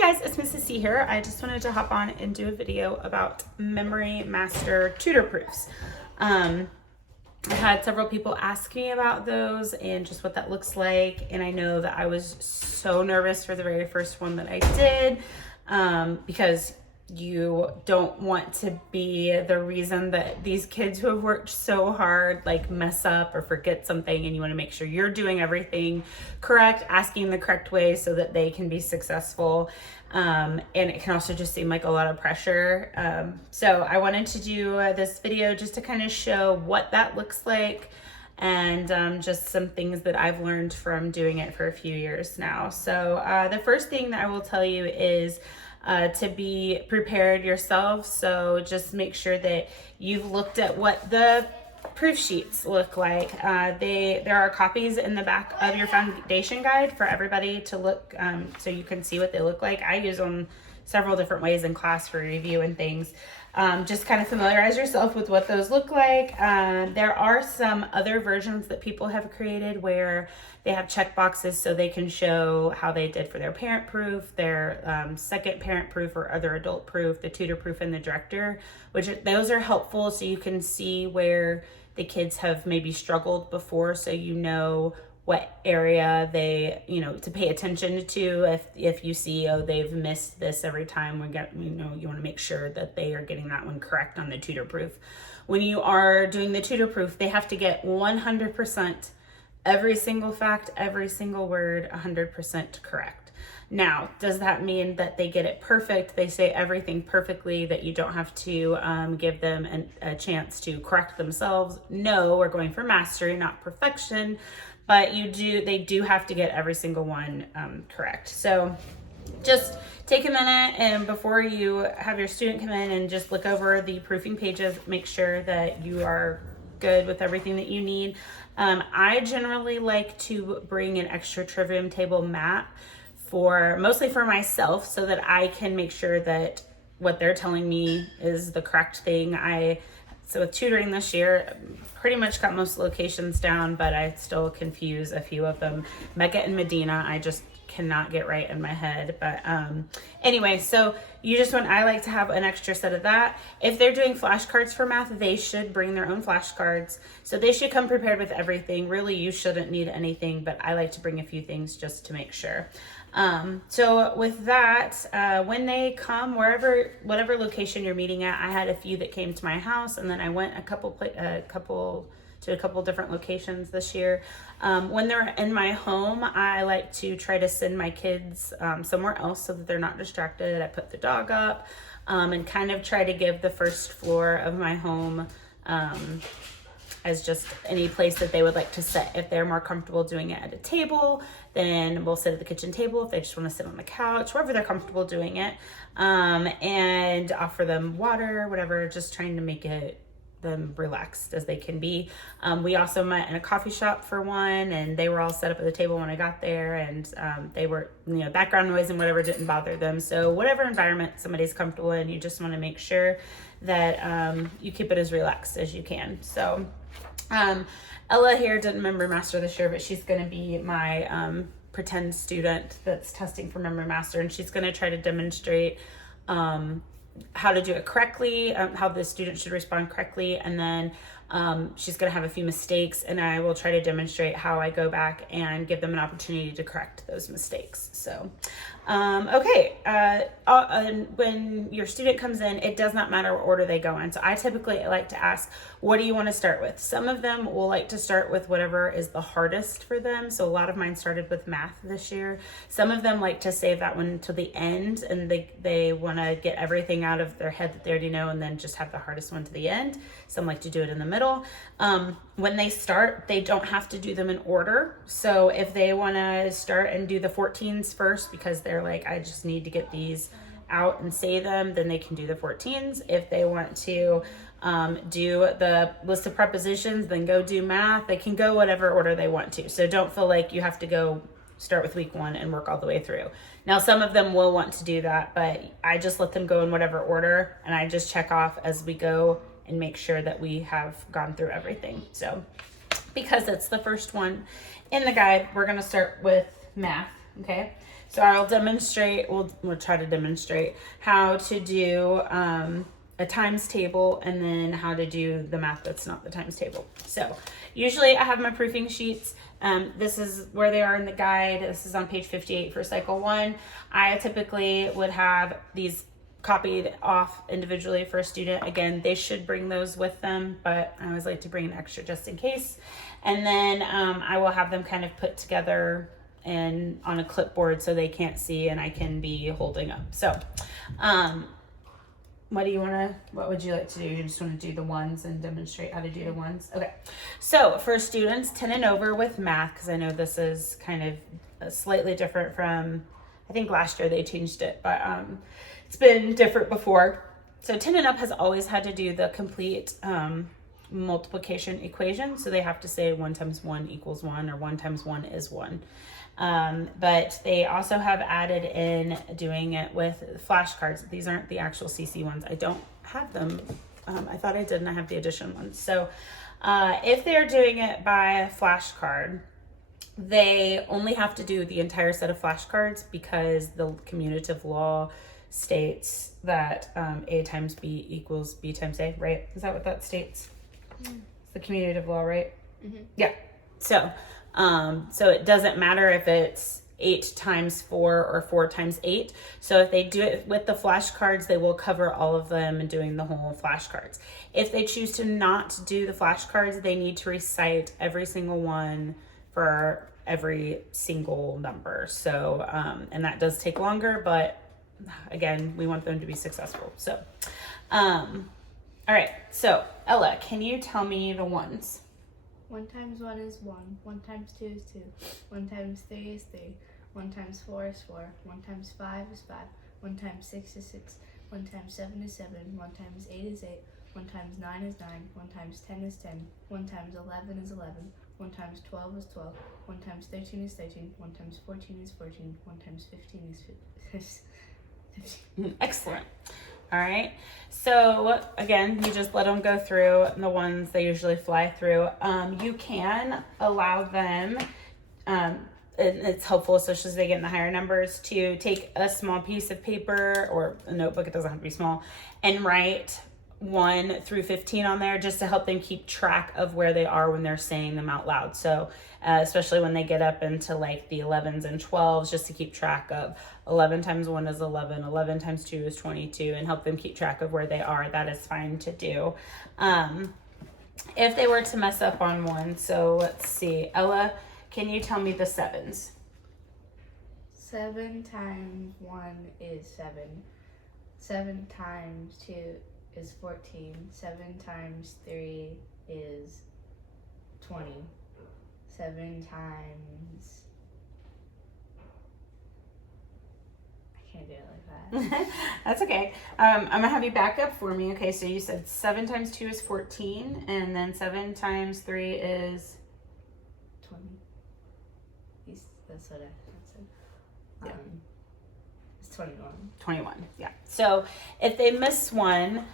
Hi guys, it's Mrs. C here. I just wanted to hop on and do a video about Memory Master tutor proofs. I had several people ask me about those and just what that looks like, and I know that I was so nervous for the very first one that I did because you don't want to be the reason that these kids who have worked so hard like mess up or forget something, and you want to make sure you're doing everything correct, asking the correct way so that they can be successful. And it can also just seem like a lot of pressure. So I wanted to do this video just to kind of show what that looks like and just some things that I've learned from doing it for a few years now. So the first thing that I will tell you is to be prepared yourself. So just make sure that you've looked at what the proof sheets look like. There are copies in the back of your foundation guide for everybody to look, so you can see what they look like. I use them several different ways in class for review and things. Just kind of familiarize yourself with what those look like. There are some other versions that people have created where they have check boxes so they can show how they did for their parent proof, their second parent proof or other adult proof, the tutor proof, and the director, those are helpful so you can see where the kids have maybe struggled before, so you know what area they, to pay attention to. If you see, oh, they've missed this every time, you want to make sure that they are getting that one correct on the tutor proof. When you are doing the tutor proof, they have to get 100%, every single fact, every single word, 100% correct. Now, does that mean that they get it perfect? They say everything perfectly, that you don't have to give them a chance to correct themselves? No, we're going for mastery, not perfection. But they do have to get every single one correct. So just take a minute, and before you have your student come in, and just look over the proofing pages, make sure that you are good with everything that you need. I generally like to bring an extra trivium table map mostly for myself, so that I can make sure that what they're telling me is the correct thing. So with tutoring this year, pretty much got most locations down, but I still confuse a few of them. Mecca and Medina, I just cannot get right in my head. But anyway, so I like to have an extra set of that. If they're doing flashcards for math, they should bring their own flashcards. So they should come prepared with everything. Really, you shouldn't need anything, but I like to bring a few things just to make sure. So with that, when they come, whatever location you're meeting at, I had a few that came to my house, and then I went to a couple different locations this year. When they're in my home, I like to try to send my kids somewhere else so that they're not distracted. I put the dog up and kind of try to give the first floor of my home as just any place that they would like to sit. If they're more comfortable doing it at a table, then we'll sit at the kitchen table. If they just want to sit on the couch, wherever they're comfortable doing it, and offer them water, whatever, just trying to make them relaxed as they can be. We also met in a coffee shop for one, and they were all set up at the table when I got there, and they were, background noise and whatever didn't bother them. So whatever environment somebody's comfortable in, you just want to make sure that you keep it as relaxed as you can. So Ella here didn't Memory Master this year, but she's going to be my pretend student that's testing for Memory Master, and she's going to try to demonstrate how to do it correctly, how the student should respond correctly, and then she's going to have a few mistakes, and I will try to demonstrate how I go back and give them an opportunity to correct those mistakes. So okay, when your student comes in, it does not matter what order they go in. So I typically like to ask, what do you want to start with? Some of them will like to start with whatever is the hardest for them. So a lot of mine started with math this year. Some of them like to save that one to the end, and they want to get everything out of their head that they already know, and then just have the hardest one to the end. Some like to do it in the middle. When they start, they don't have to do them in order. So if they want to start and do the 14s first because they're like, I just need to get these out and say them, then they can do the 14s. If they want to do the list of prepositions, then go do math. They can go whatever order they want to. So don't feel like you have to go start with week 1 and work all the way through. Now, some of them will want to do that, but I just let them go in whatever order, and I just check off as we go and make sure that we have gone through everything. So because it's the first one in the guide, we're going to start with math. Okay, So I'll demonstrate, we'll try to demonstrate how to do a times table and then how to do the math that's not the times table. So usually I have my proofing sheets. This is where they are in the guide. This is on page 58 for cycle 1. I typically would have these copied off individually for a student. Again, they should bring those with them, but I always like to bring an extra just in case. And then I will have them kind of put together and on a clipboard so they can't see and I can be holding up. So what would you like to do? You just want to do the ones and demonstrate how to do the ones? Okay. So for students 10 and over with math, because I know this is kind of slightly different from, I think last year they changed it, but it's been different before. So 10 and up has always had to do the complete multiplication equation. So they have to say 1 times 1 equals 1 or 1 times 1 is 1. But they also have added in doing it with flashcards. These aren't the actual CC ones. I don't have them. I thought I did, and I have the addition ones. So if they're doing it by flashcard, they only have to do the entire set of flashcards because the commutative law states that A times B equals B times A, right? Is that what that states? It's the commutative law, right? Mm-hmm. Yeah. So it doesn't matter if it's 8 times 4 or 4 times 8. So if they do it with the flashcards, they will cover all of them and doing the whole flashcards. If they choose to not do the flashcards, they need to recite every single one for every single number. So, and that does take longer, but again, we want them to be successful. So, all right. So Ella, can you tell me the ones? 1 times 1 is 1. 1 times 2 is 2. 1 times 3 is 3. 1 times 4 is 4. 1 times 5 is 5. 1 times 6 is 6. 1 times 7 is 7. 1 times 8 is 8. 1 times 9 is 9. 1 times 10 is 10. 1 times 11 is 11. 1 times 12 is 12. 1 times 13 is 13. 1 times 14 is 14. 1 times 15 is 15. Excellent. All right. So again, you just let them go through the ones they usually fly through. You can allow them, and it's helpful, especially as they get in the higher numbers, to take a small piece of paper or a notebook, it doesn't have to be small, and write 1 through 15 on there just to help them keep track of where they are when they're saying them out loud. So especially when they get up into like the 11s and 12s, just to keep track of 11 times 1 is 11, 11 times 2 is 22, and help them keep track of where they are. That is fine to do. If they were to mess up on one, so let's see, Ella, can you tell me the 7s? 7 times 1 is 7. 7 times 2 is 14. 7 times 3 is 20. 7 times... I can't do it like that. That's okay. I'm going to have you back up for me. Okay, so you said 7 times 2 is 14, and then 7 times 3 is... 20. That's what I said. Yeah. It's 21. 21, yeah. So if they miss one,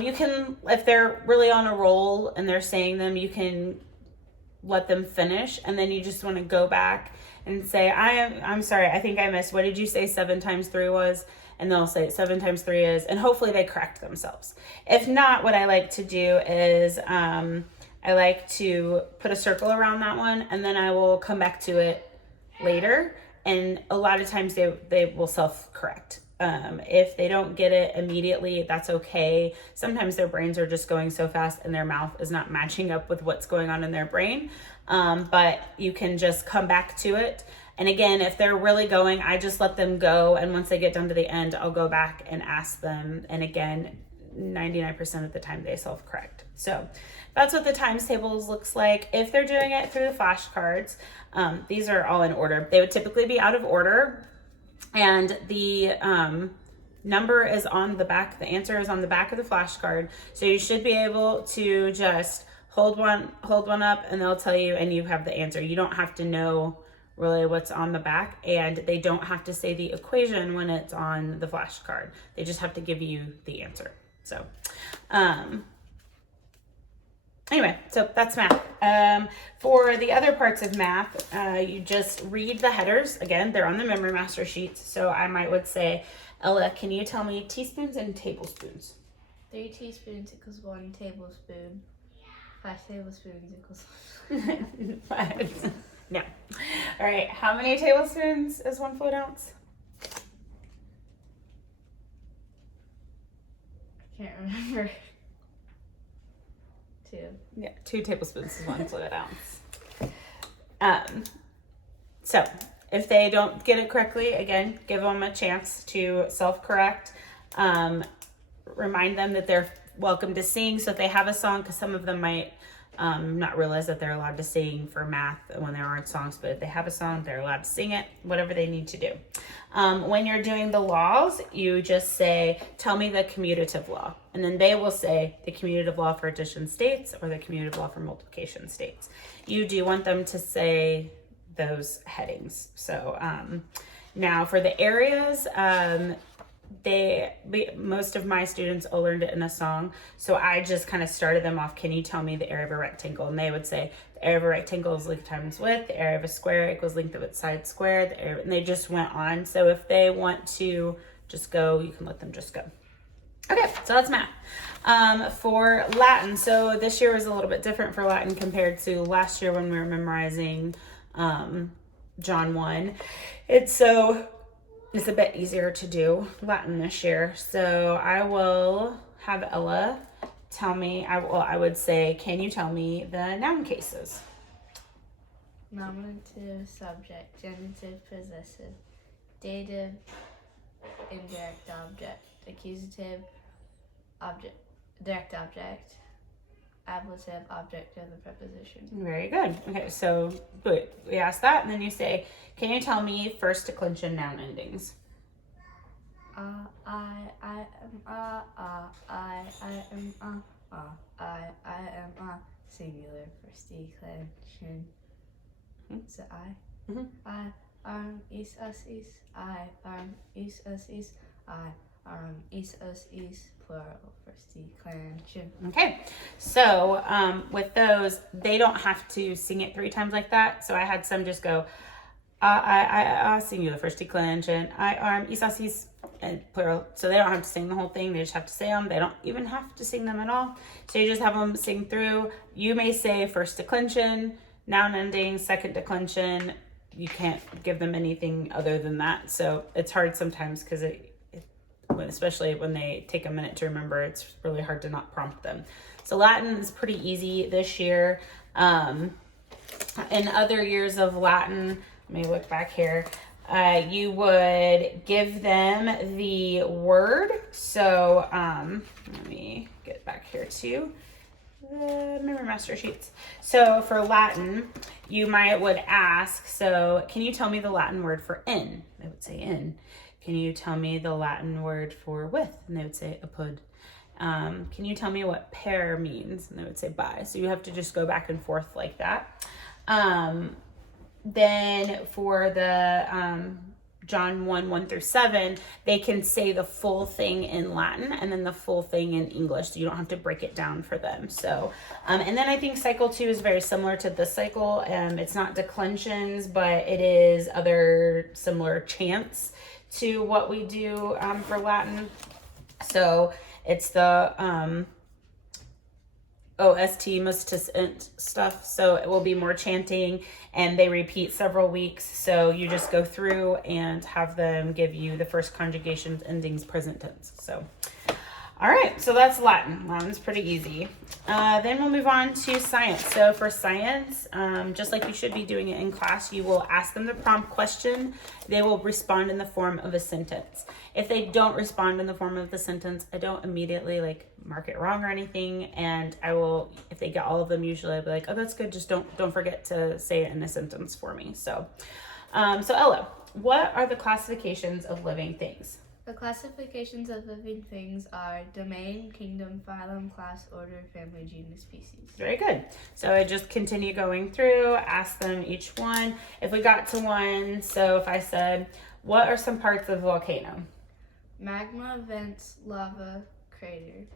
you can, if they're really on a roll and they're saying them, you can let them finish, and then you just want to go back and say, I'm sorry, I think I missed. What did you say 7 times 3 was? And they'll say 7 times 3 is, and hopefully they correct themselves. If not, what I like to do is I like to put a circle around that one, and then I will come back to it later. And a lot of times they will self-correct. If they don't get it immediately, that's okay. Sometimes their brains are just going so fast and their mouth is not matching up with what's going on in their brain. But you can just come back to it. And again, if they're really going, I just let them go. And once they get done to the end, I'll go back and ask them. And again, 99% of the time they self-correct. So that's what the times tables looks like. If they're doing it through the flashcards, these are all in order. They would typically be out of order, and the number is on the back. The answer is on the back of the flashcard. So you should be able to just hold one up, and they'll tell you, and you have the answer. You don't have to know really what's on the back, and they don't have to say the equation when it's on the flashcard. They just have to give you the answer. So, Anyway, so that's math. For the other parts of math, you just read the headers. Again, they're on the Memory Master sheets. So I would say, Ella, can you tell me teaspoons and tablespoons? 3 teaspoons equals 1 tablespoon. 5 tablespoons equals 5. No. All right. How many tablespoons is 1 fluid ounce? I can't remember. 2. Yeah, 2 tablespoons is 1 fluid ounce. So if they don't get it correctly, again, give them a chance to self-correct. Remind them that they're welcome to sing. So if they have a song, because some of them might not realize that they're allowed to sing for math when there aren't songs, but if they have a song, they're allowed to sing it, whatever they need to do. When you're doing the laws, you just say, tell me the commutative law. And then they will say the commutative law for addition states or the commutative law for multiplication states. You do want them to say those headings. So now for the areas, most of my students all learned it in a song, so I just kind of started them off. Can you tell me the area of a rectangle? And they would say the area of a rectangle is length times width, the area of a square equals length of its side squared, and they just went on. So if they want to just go, you can let them just go. Okay, so that's math. For Latin, so this year was a little bit different for Latin compared to last year when we were memorizing John 1. It's a bit easier to do Latin this year. So I will have Ella tell me, I would say, can you tell me the noun cases? Nominative, subject, genitive, possessive, dative, indirect object, accusative, object, direct object, ablative, object of the preposition. Very good. Okay, so we ask that, and then you say, can you tell me first declension noun endings? I am singular first declension. So I. Mm-hmm. I is us is. I is us is. I is us is, plural first declension. Okay, so with those, they don't have to sing it 3 times like that. So I had some just go, I singular first declension. I is us is, and plural. So they don't have to sing the whole thing. They just have to say them. They don't even have to sing them at all. So you just have them sing through. You may say first declension, noun ending, second declension. You can't give them anything other than that. So it's hard sometimes because especially when they take a minute to remember, it's really hard to not prompt them. So Latin is pretty easy this year. In other years of Latin, let me look back here. You would give them the word. So let me get back here to the Memory Master sheets. So for Latin, you would ask, so can you tell me the Latin word for in? They would say in. Can you tell me the Latin word for with? And they would say apud. Can you tell me what per means? And they would say by. So you have to just go back and forth like that. Then for the John 1 through 7, they can say the full thing in Latin and then the full thing in English. So you don't have to break it down for them. So, and then I think cycle 2 is very similar to this cycle. It's not declensions, but it is other similar chants to what we do for Latin. So it's the OST, mustus int stuff. So it will be more chanting and they repeat several weeks. So you just go through and have them give you the first conjugations, endings, present tense. So, all right, so that's Latin. Latin's pretty easy. Then we'll move on to science. So for science, just like you should be doing it in class, you will ask them the prompt question. They will respond in the form of a sentence. If they don't respond in the form of the sentence, I don't immediately mark it wrong or anything. And I will, if they get all of them, usually I'll be like, oh, that's good. Just don't forget to say it in a sentence for me. So, so Ella, what are the classifications of living things? The classifications of living things are domain, kingdom, phylum, class, order, family, genus, species. Very good. So I just continue going through, ask them each one. If we got to one, so if I said, what are some parts of a volcano? Magma, vents, lava, crater.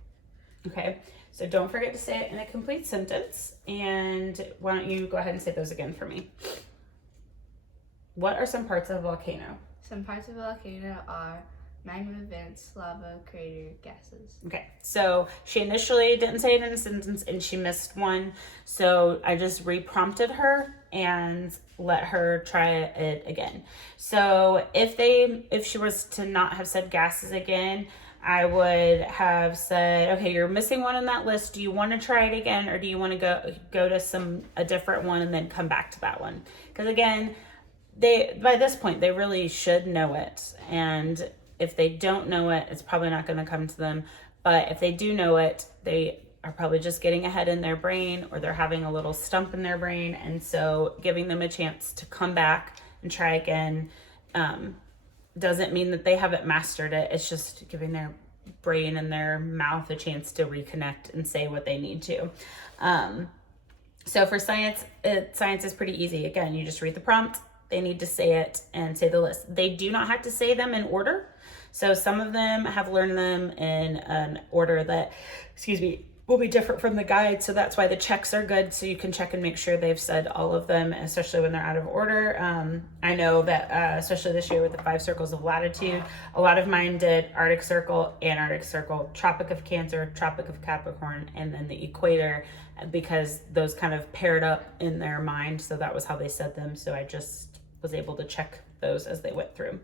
Okay, so don't forget to say it in a complete sentence. And why don't you go ahead and say those again for me? What are some parts of a volcano? Some parts of a volcano are magma vents, lava, crater, gases. Okay, so she initially didn't say it in a sentence and she missed one. So I just re-prompted her and let her try it again. So if she was to not have said gases again, I would have said, okay, you're missing one in that list. Do you want to try it again, or do you want to go to a different one and then come back to that one? Because again, by this point they really should know it, and if they don't know it, it's probably not going to come to them. But if they do know it, they are probably just getting ahead in their brain, or they're having a little stump in their brain, and so giving them a chance to come back and try again doesn't mean that they haven't mastered it. It's just giving their brain and their mouth a chance to reconnect and say what they need to. So for science, science is pretty easy. Again, you just read the prompt. They need to say it and say the list. They do not have to say them in order. So some of them have learned them in an order that, will be different from the guide. So that's why the checks are good. So you can check and make sure they've said all of them, especially when they're out of order. I know that especially this year with the 5 circles of latitude, a lot of mine did Arctic Circle, Antarctic Circle, Tropic of Cancer, Tropic of Capricorn, and then the equator, because those kind of paired up in their mind. So that was how they said them. So I just was able to check those as they went through.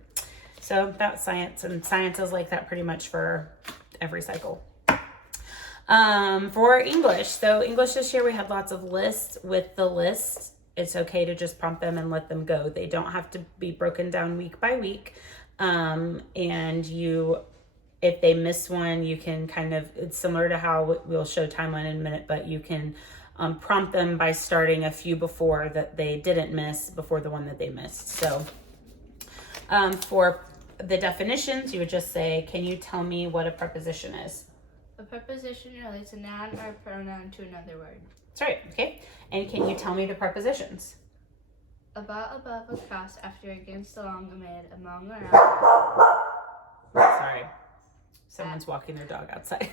So that's science, and science is like that pretty much for every cycle. For English, so English this year we had lots of lists. With the list, it's okay to just prompt them and let them go. They don't have to be broken down week by week. And if they miss one, you can it's similar to how we'll show timeline in a minute, but you can prompt them by starting a few before that they didn't miss, before the one that they missed. So for the definitions, you would just say, can you tell me what a preposition is? A preposition relates a noun or a pronoun to another word. That's right, okay. And can you tell me the prepositions? About, above, across, after, against, along, amid, among, around. Sorry. Someone's walking their dog outside.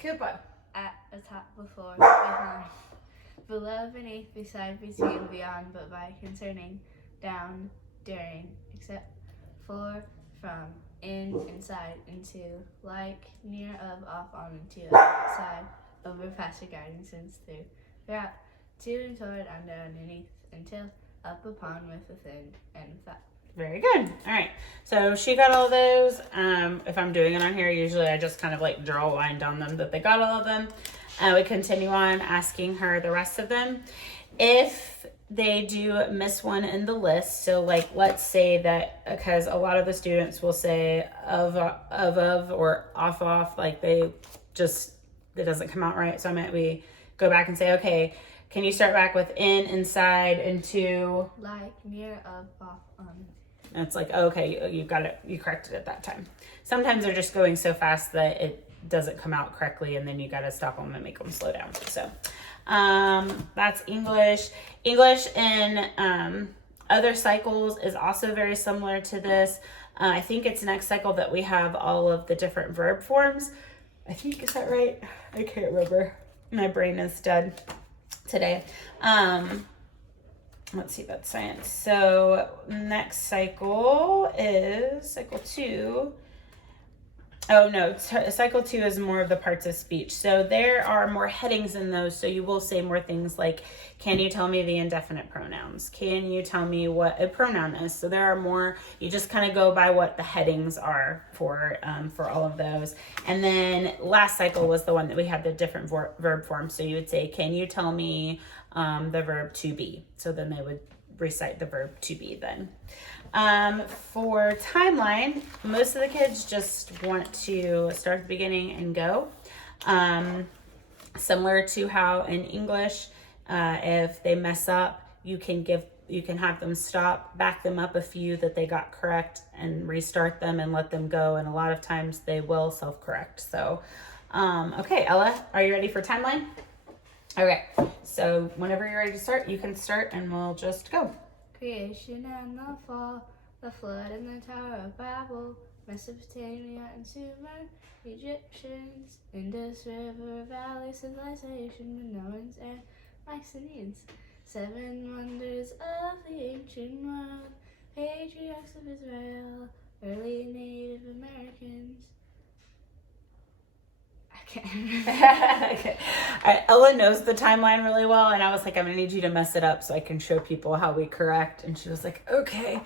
Koopa. At, atop, before, behind. Below, beneath, beside, between, beyond, but by, concerning, down, during, except, for, from, in, inside, into, like, near, of, off, on, into, outside, over, past, regarding, since, through, throughout, to and toward, under, underneath, until, up, upon, with, within, and without. Very good. All right. So she got all those. If I'm doing it on here, usually I just kind of like draw a line down them that they got all of them. We continue on asking her the rest of them. If they do miss one in the list, so like let's say that, because a lot of the students will say of or off, like it doesn't come out right. So we go back and say, okay, can you start back with in, inside, into? Like, near, of, off, on. And it's like, okay, you got it, you corrected it that time. Sometimes they're just going so fast that it doesn't come out correctly, and then you got to stop them and make them slow down. So that's English. English in other cycles is also very similar to this. I think it's next cycle that we have all of the different verb forms. I think, is that right? I can't remember. My brain is dead today. Let's see about science. So next cycle is cycle 2. Oh no, cycle 2 is more of the parts of speech. So there are more headings in those. So you will say more things like, can you tell me the indefinite pronouns? Can you tell me what a pronoun is? So there are more, you just kind of go by what the headings are for all of those. And then last cycle was the one that we had the different verb forms. So you would say, can you tell me the verb to be? So then they would recite the verb to be then. For timeline, most of the kids just want to start at the beginning and go. Similar to how in English, if they mess up, you can have them stop, back them up a few that they got correct, and restart them and let them go. And a lot of times they will self-correct. So, okay, Ella, are you ready for timeline? Okay, so whenever you're ready to start, you can start and we'll just go. Creation and the fall, the flood and the Tower of Babel, Mesopotamia and Sumer, Egyptians, Indus River Valley Civilization, Minoans and Mycenaeans, 7 wonders of the ancient world, patriarchs of Israel, early Native Americans. I can't remember. Okay. Ella knows the timeline really well, and I was like, I'm gonna need you to mess it up so I can show people how we correct. And she was like, okay.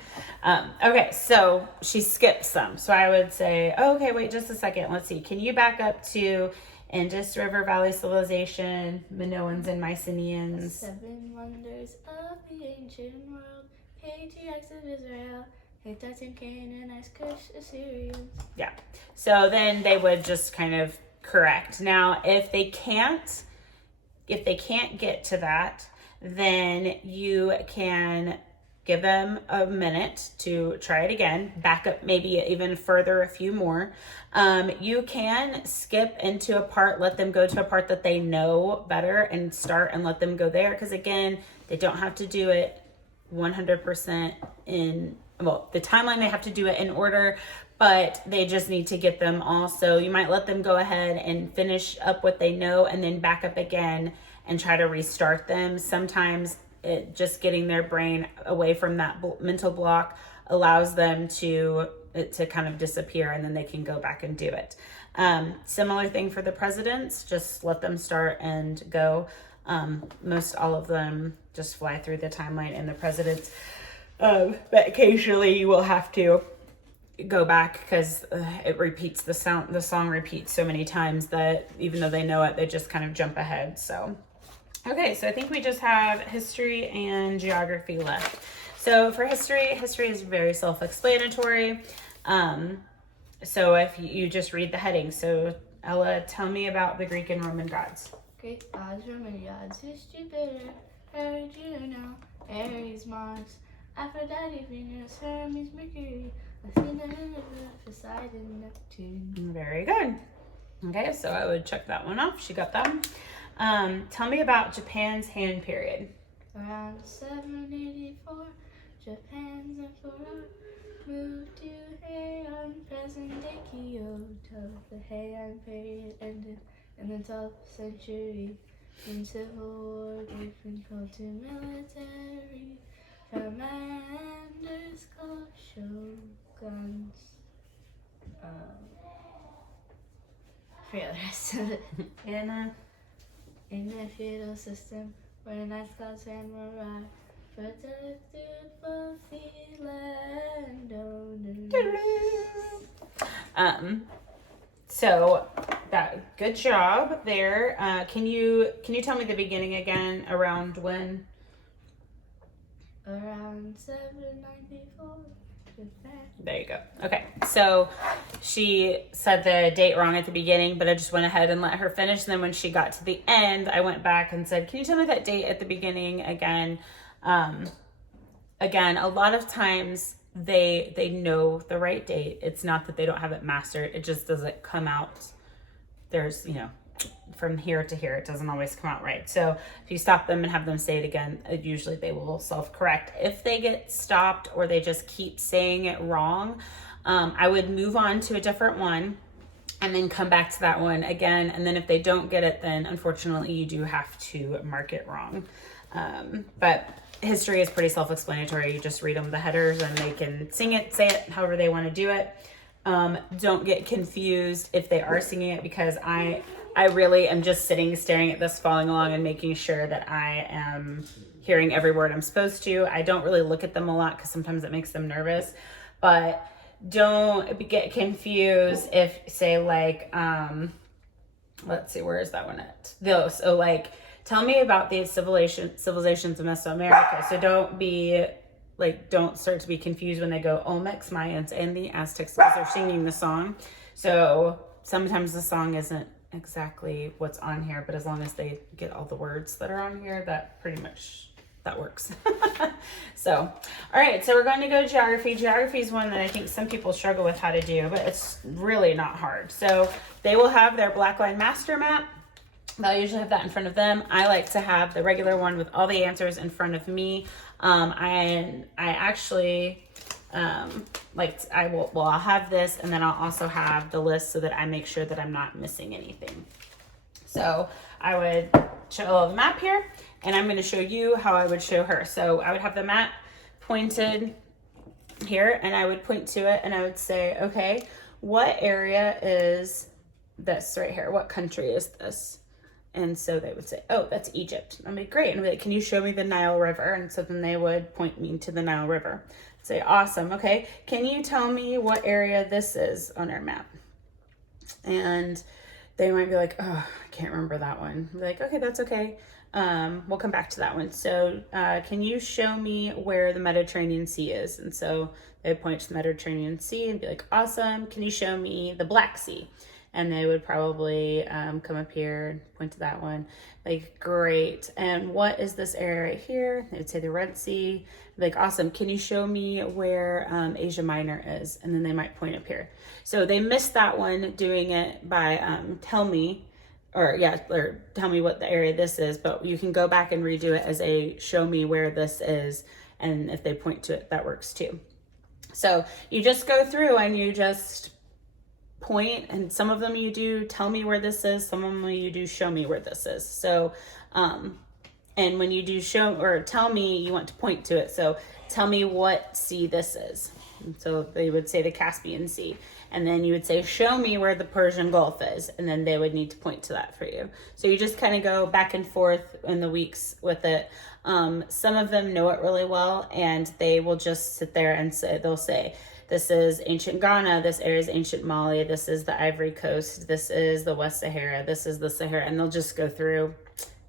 Okay, so she skipped some. So I would say, okay, wait just a second. Let's see. Can you back up to Indus River Valley Civilization, Minoans and Mycenaeans? 7 wonders of the ancient world, patriarchs of Israel, Hittites and Canaanites, Cush, Assyrians. Yeah. So then they would just kind of correct. Now, if they can't get to that, then you can give them a minute to try it again, back up maybe even further, a few more. You can skip into a part, let them go to a part that they know better and start and let them go there. Because again, they don't have to do it 100% in, well, the timeline they have to do it in order, but they just need to get them all. So you might let them go ahead and finish up what they know and then back up again and try to restart them. Sometimes just getting their brain away from that mental block allows them to kind of disappear, and then they can go back and do it. Similar thing for the presidents, just let them start and go. Most all of them just fly through the timeline in the presidents. But occasionally you will have to go back because it repeats the song repeats so many times that even though they know it, they just kind of jump ahead. So okay, so I think we just have history and geography left. So for history is very self-explanatory. So if you just read the heading. So Ella, tell me about the Greek and Roman gods. Greek gods, Roman gods, who's Jupiter, Herod, Juno, Ares, Mars, Aphrodite, Venus, Hermes, Mercury, Athena, Poseidon, Neptune. Very good. Okay, so I would check that one off. She got that one. Tell me about Japan's Han period. Around 784, Japan's emperor moved to Heian, present-day Kyoto. The Heian period ended in the 12th century when civil war gave control to military commanders called shoguns. Forget the rest of it. In the feudal system, where knights called samurai protected both the landowners. So that good job there. Can you tell me the beginning again? Around when? Around 794. There you go. Okay, so she said the date wrong at the beginning, but I just went ahead and let her finish. And then when she got to the end, I went back and said, can you tell me that date at the beginning again? Again, a lot of times they know the right date. It's not that they don't have it mastered. It just doesn't come out. There's, from here to here, it doesn't always come out right. So if you stop them and have them say it again, usually they will self-correct. If they get stopped or they just keep saying it wrong, I would move on to a different one and then come back to that one again. And then if they don't get it, then unfortunately you do have to mark it wrong. But history is pretty self-explanatory. You just read them the headers and they can sing it, say it, however they want to do it. Don't get confused if they are singing it, because I really am just staring at this, following along and making sure that I am hearing every word I'm supposed to. I don't really look at them a lot because sometimes it makes them nervous, but don't get confused if, say, like, let's see, where is that one at? So like, tell me about the civilizations of Mesoamerica. So don't start to be confused when they go Olmecs, Mayans, and the Aztecs, because they're singing the song. So sometimes the song isn't exactly what's on here, but as long as they get all the words that are on here, that pretty much, that works. So, all right, so we're going to go geography. Geography is one that I think some people struggle with how to do, but it's really not hard. So they will have their black line master map. They'll usually have that in front of them. I like to have the regular one with all the answers in front of me. I actually like I'll have this, and then I'll also have the list so that I make sure that I'm not missing anything. So I would show the map here, and I'm going to show you how I would show her. So I would have the map pointed here, and I would point to it, and I would say, okay, what area is this right here? What country is this? And so they would say, oh, that's Egypt. I'd be great. And I'd be like, can you show me the Nile River? And so then they would point me to the Nile River. I'd say, awesome. Okay. Can you tell me what area this is on our map? And they might be like, oh, I can't remember that one. I'd be like, okay, that's okay. We'll come back to that one. So can you show me where the Mediterranean Sea is? And so they would point to the Mediterranean Sea and be like, awesome. Can you show me the Black Sea? And they would probably come up here and point to that one. Like, great. And what is this area right here? They would say the Red Sea. Like, awesome. Can you show me where Asia Minor is? And then they might point up here. So they missed that one doing it by tell me what the area this is. But you can go back and redo it as a show me where this is. And if they point to it, that works too. So you just go through and you just point, and some of them you do tell me where this is, some of them you do show me where this is. So and when you do show or tell me, you want to point to it. So tell me what sea this is. And so they would say the Caspian Sea, and then you would say show me where the Persian Gulf is, and then they would need to point to that for you. So you just kind of go back and forth in the weeks with it. Some of them know it really well, and they will just sit there and they'll say this is ancient Ghana, this area is ancient Mali, this is the Ivory Coast, this is the West Sahara, this is the Sahara, and they'll just go through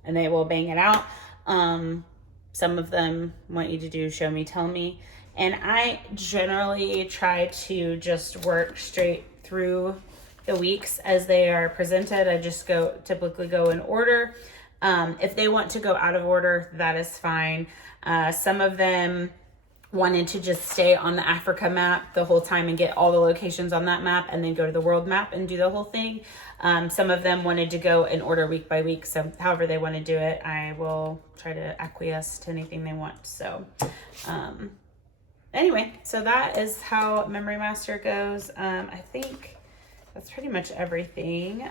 and they will bang it out. Some of them want you to do show me, tell me, and I generally try to just work straight through the weeks as they are presented. I just typically go in order. If they want to go out of order, that is fine. Some of them wanted to just stay on the Africa map the whole time and get all the locations on that map and then go to the world map and do the whole thing. Some of them wanted to go in order week by week. So however they want to do it, I will try to acquiesce to anything they want. So anyway, so that is how Memory Master goes. I think that's pretty much everything.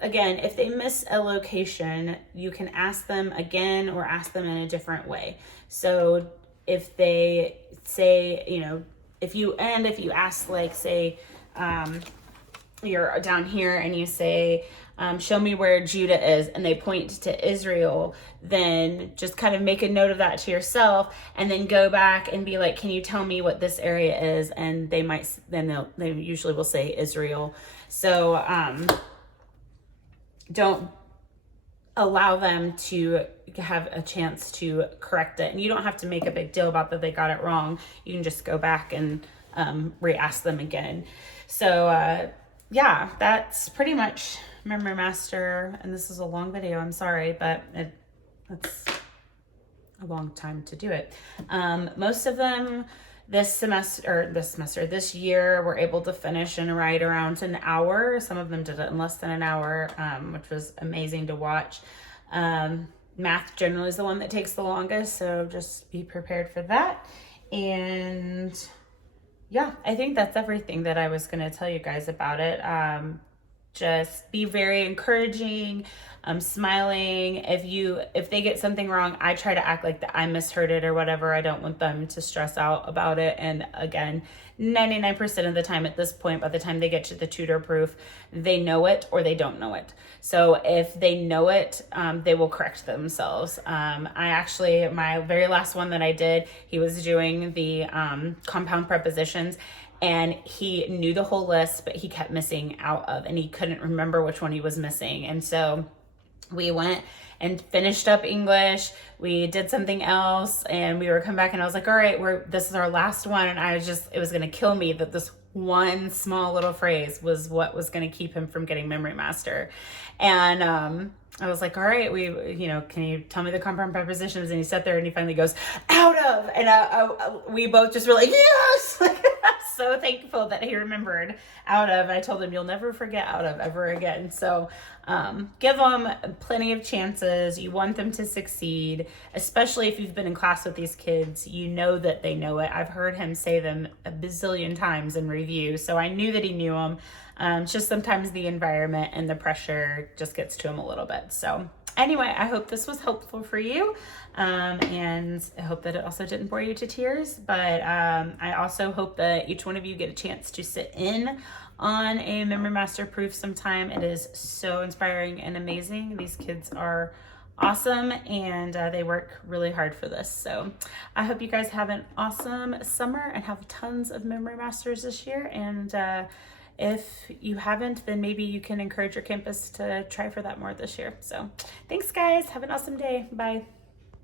Again, if they miss a location, you can ask them again or ask them in a different way. So if they say, if you ask, like, say, you're down here and you say, show me where Judah is, and they point to Israel, then just kind of make a note of that to yourself and then go back and be like, can you tell me what this area is? And they usually will say Israel. So, don't allow them to have a chance to correct it. And you don't have to make a big deal about that they got it wrong. You can just go back and re-ask them again. So yeah, that's pretty much Memory Master. And this is a long video, I'm sorry, but it's a long time to do it. Most of them this year were able to finish in right around an hour. Some of them did it in less than an hour, which was amazing to watch. Math generally is the one that takes the longest, so just be prepared for that. And yeah, I think that's everything that I was going to tell you guys about it. Just be very encouraging, smiling. If they get something wrong, I try to act like that I misheard it or whatever. I don't want them to stress out about it. And again, 99% of the time at this point, by the time they get to the tutor proof, they know it or they don't know it. So if they know it, they will correct themselves. My very last one that I did, he was doing the compound prepositions, and he knew the whole list, but he kept missing out of, and he couldn't remember which one he was missing. And so we went and finished up English. We did something else, and we were coming back, and I was like, all right, this is our last one. And it was going to kill me that this one small little phrase was what was going to keep him from getting Memory Master. And I was like, all right, can you tell me the compound prepositions? And he sat there and he finally goes, out of. And we both just were like, yes! So thankful that he remembered out of. I told him, you'll never forget out of ever again. So give them plenty of chances. You want them to succeed, especially if you've been in class with these kids. You know that they know it. I've heard him say them a bazillion times in review, so I knew that he knew them. Just sometimes the environment and the pressure just gets to him a little bit. So anyway, I hope this was helpful for you, and I hope that it also didn't bore you to tears, but I also hope that each one of you get a chance to sit in on a Memory Master Proof sometime. It is so inspiring and amazing. These kids are awesome, and they work really hard for this. So I hope you guys have an awesome summer and have tons of Memory Masters this year, and if you haven't, then maybe you can encourage your campus to try for that more this year. So thanks, guys. Have an awesome day. Bye.